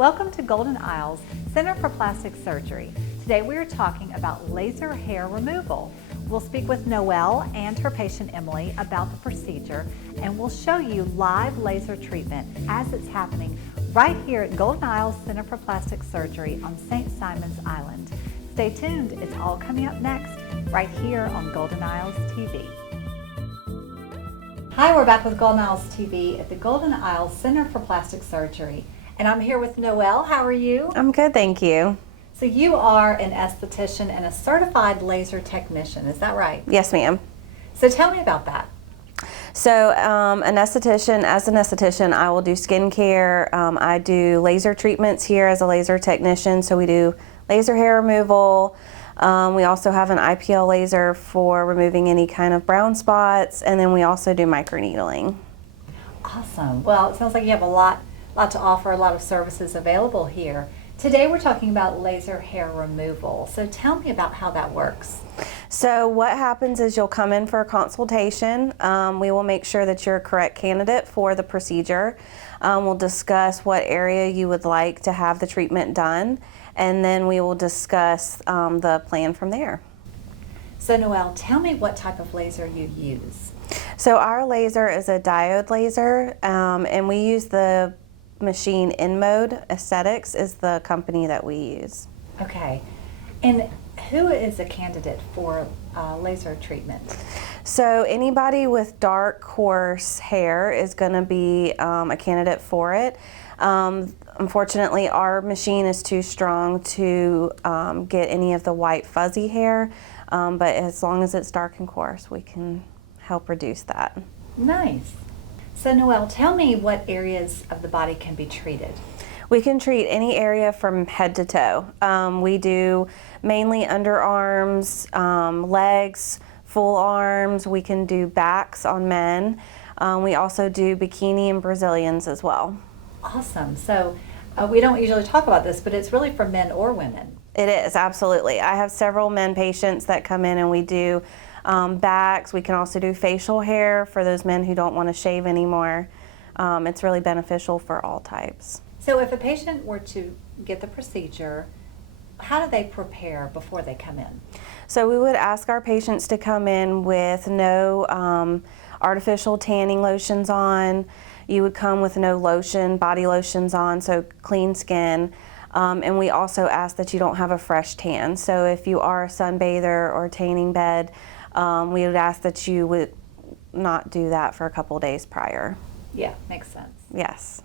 Welcome to Golden Isles Center for Plastic Surgery. Today we are talking about laser hair removal. We'll speak with Noel and her patient Emily about the procedure, and we'll show you live laser treatment as it's happening right here at Golden Isles Center for Plastic Surgery on St. Simon's Island. Stay tuned, it's all coming up next right here on Golden Isles TV. Hi, we're back with Golden Isles TV at the Golden Isles Center for Plastic Surgery. And I'm here with Noel. How are you? I'm good, thank you. So you are an esthetician and a certified laser technician, is that right? Yes, ma'am. So tell me about that. So an esthetician, I will do skincare. I do laser treatments here as a laser technician. So we do laser hair removal. We also have an IPL laser for removing any kind of brown spots. And then we also do microneedling. Awesome. Well, it sounds like you have a lot to offer, a lot of services available here. Today we're talking about laser hair removal. So tell me about how that works. So what happens is you'll come in for a consultation. We will make sure that you're a correct candidate for the procedure. We'll discuss what area you would like to have the treatment done, and then we will discuss the plan from there. So Noel, tell me what type of laser you use. So our laser is a diode laser, and we use the machine InMode Aesthetics is the company that we use. Okay. And who is a candidate for laser treatment? So anybody with dark, coarse hair is going to be a candidate for it. Unfortunately, our machine is too strong to get any of the white fuzzy hair, but as long as it's dark and coarse, we can help reduce that. Nice. So Noel, tell me what areas of the body can be treated. We can treat any area from head to toe. We do mainly underarms, legs, full arms. We can do backs on men. We also do bikini and Brazilians as well. Awesome. So we don't usually talk about this, but it's really for men or women. It is, absolutely. I have several men patients that come in and we do backs. We can also do facial hair for those men who don't want to shave anymore. It's really beneficial for all types. So if a patient were to get the procedure, how do they prepare before they come in? So we would ask our patients to come in with no artificial tanning lotions on. You would come with no body lotions on, so clean skin. And we also ask that you don't have a fresh tan. So if you are a sunbather or tanning bed, we would ask that you would not do that for a couple days prior. Yeah, makes sense. Yes.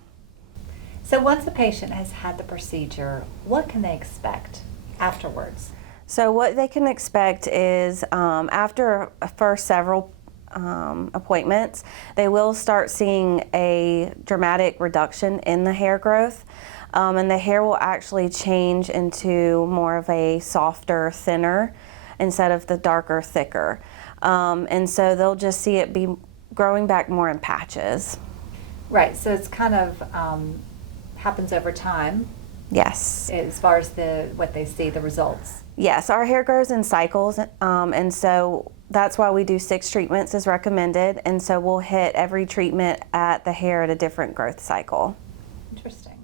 So once a patient has had the procedure, what can they expect afterwards? So what they can expect is after first several appointments, they will start seeing a dramatic reduction in the hair growth. And the hair will actually change into more of a softer, thinner, instead of the darker, thicker. And so they'll just see it be growing back more in patches. Right, so it's kind of happens over time. Yes. As far as what they see, the results. Yes, our hair grows in cycles, and so that's why we do 6 treatments as recommended, and so we'll hit every treatment at the hair at a different growth cycle. Interesting.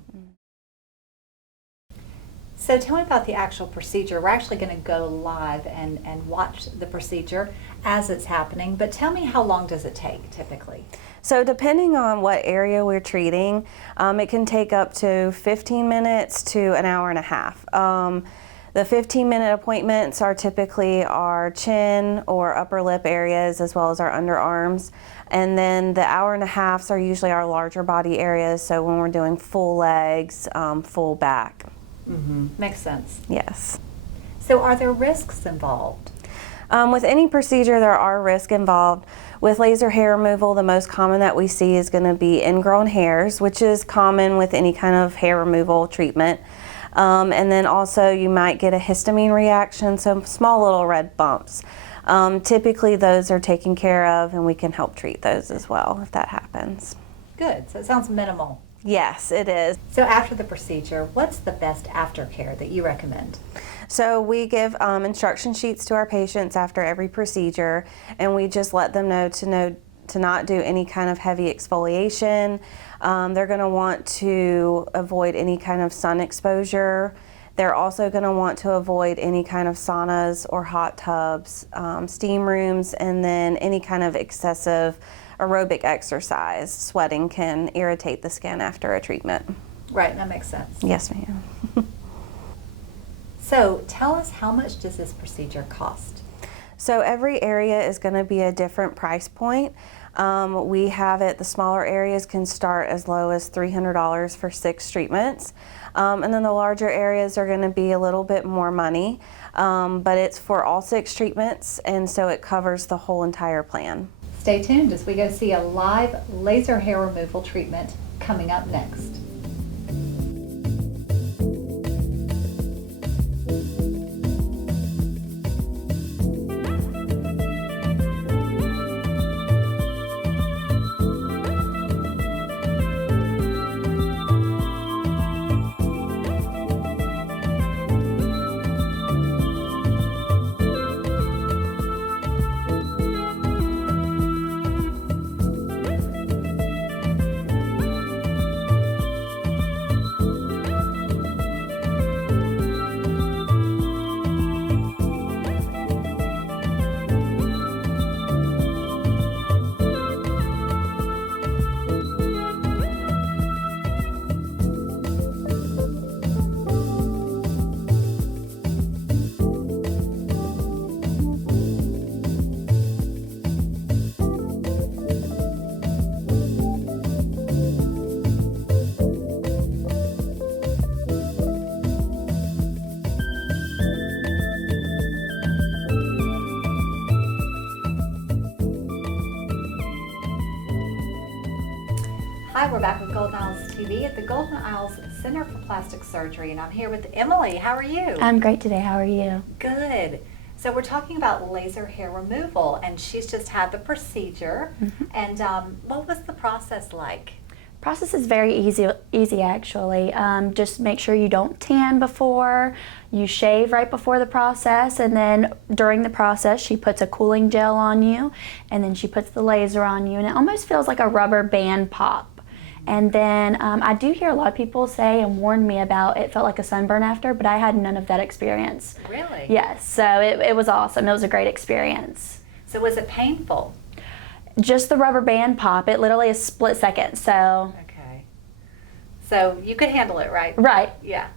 So tell me about the actual procedure. We're actually going to go live and watch the procedure as it's happening, but tell me, how long does it take typically? So depending on what area we're treating, it can take up to 15 minutes to an hour and a half. The 15-minute appointments are typically our chin or upper lip areas as well as our underarms. And then the hour and a halves are usually our larger body areas, so when we're doing full legs, full back. Mm-hmm. Makes sense. Yes. So are there risks involved? With any procedure, there are risks involved. With laser hair removal, the most common that we see is going to be ingrown hairs, which is common with any kind of hair removal treatment. And then also you might get a histamine reaction, so small little red bumps. Typically those are taken care of, and we can help treat those as well if that happens. Good. So it sounds minimal. Yes, it is. So after the procedure, what's the best aftercare that you recommend? So we give instruction sheets to our patients after every procedure, and we just let them know to to not do any kind of heavy exfoliation. They're going to want to avoid any kind of sun exposure. They're also going to want to avoid any kind of saunas or hot tubs, steam rooms, and then any kind of excessive aerobic exercise. Sweating can irritate the skin after a treatment. Right, that makes sense. Yes, ma'am. So tell us, how much does this procedure cost? So every area is going to be a different price point. We have it, the smaller areas can start as low as $300 for 6 treatments. And then the larger areas are going to be a little bit more money, but it's for all 6 treatments, and so it covers the whole entire plan. Stay tuned as we go see a live laser hair removal treatment coming up next. Hi, we're back with Golden Isles TV at the Golden Isles Center for Plastic Surgery, and I'm here with Emily. How are you? I'm great today. How are you? Good. So we're talking about laser hair removal, and she's just had the procedure. And what was the process like? Process is very easy actually. Just make sure you don't tan before. You shave right before the process, and then during the process she puts a cooling gel on you, and then she puts the laser on you, and it almost feels like a rubber band pop. And then I do hear a lot of people say and warn me about it felt like a sunburn after, but I had none of that experience. Really? Yes, so it was awesome. It was a great experience. So was it painful? Just the rubber band pop, it literally is split second, so. Okay. So you could handle it, right? Right. Yeah.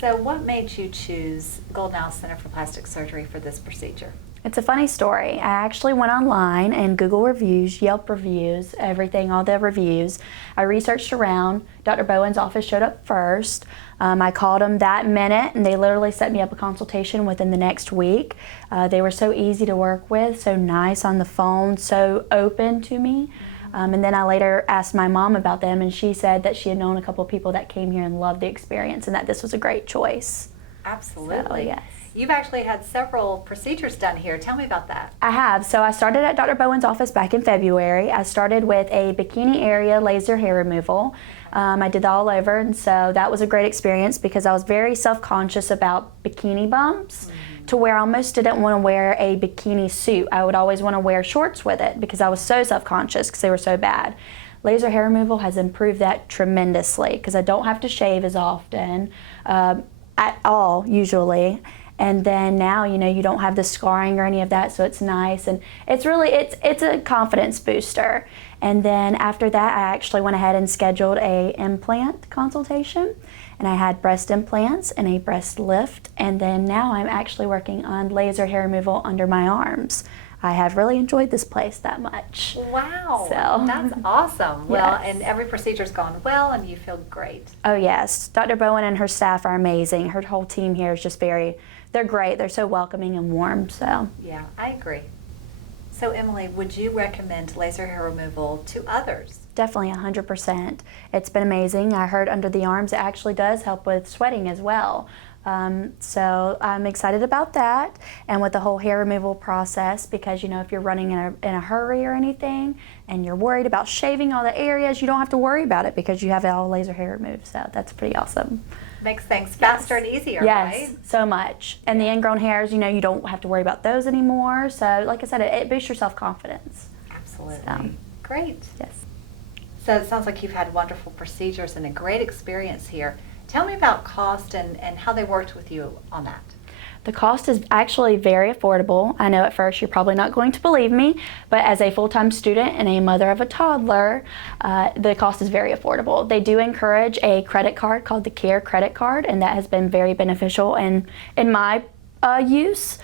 So what made you choose Golden Isles Center for Plastic Surgery for this procedure? It's a funny story. I actually went online and Google reviews, Yelp reviews, everything, all the reviews. I researched around. Dr. Bowen's office showed up first. I called them that minute, and they literally set me up a consultation within the next week. They were so easy to work with, so nice on the phone, so open to me. And then I later asked my mom about them, and she said that she had known a couple of people that came here and loved the experience, and that this was a great choice. Absolutely. So, yes. You've actually had several procedures done here. Tell me about that. I have. So I started at Dr. Bowen's office back in February. I started with a bikini area laser hair removal. I did that all over, and so that was a great experience because I was very self-conscious about bikini bumps to where I almost didn't want to wear a bikini suit. I would always want to wear shorts with it because I was so self-conscious because they were so bad. Laser hair removal has improved that tremendously because I don't have to shave as often at all usually. And then now, you know, you don't have the scarring or any of that, so it's nice, and it's really, it's a confidence booster. And then after that, I actually went ahead and scheduled a implant consultation, and I had breast implants and a breast lift, and then now I'm actually working on laser hair removal under my arms. I have really enjoyed this place that much. Wow, So. That's awesome. Well, Yes. and every procedure's gone well, and you feel great. Oh yes, Dr. Bowen and her staff are amazing. Her whole team here is just they're great. They're so welcoming and warm, so. Yeah, I agree. So Emily, would you recommend laser hair removal to others? Definitely 100%. It's been amazing. I heard under the arms it actually does help with sweating as well. So I'm excited about that, and with the whole hair removal process, because you know, if you're running in a hurry or anything and you're worried about shaving all the areas, you don't have to worry about it because you have all laser hair removed, so that's pretty awesome. Makes things faster and easier, Yes, right? so much. And the ingrown hairs, you know, you don't have to worry about those anymore, so like I said, it boosts your self-confidence. Absolutely. Absolutely. So, Great. yes. So it sounds like you've had wonderful procedures and a great experience here. Tell me about cost and how they worked with you on that. The cost is actually very affordable. I know at first you're probably not going to believe me, but as a full-time student and a mother of a toddler, the cost is very affordable. They do encourage a credit card called the CARE credit card, and that has been very beneficial in my use.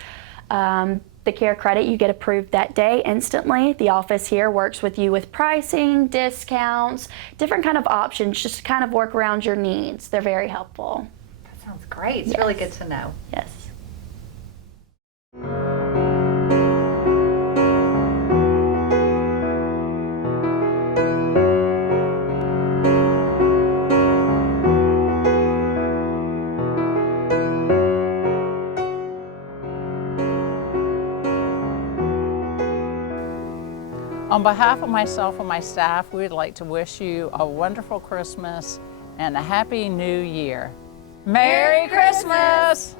The CARE credit, you get approved that day instantly. The office here works with you with pricing, discounts, different kind of options, just to kind of work around your needs. They're very helpful. That sounds great. It's Yes. really good to know. Yes. On behalf of myself and my staff, we would like to wish you a wonderful Christmas and a Happy New Year. Merry Christmas!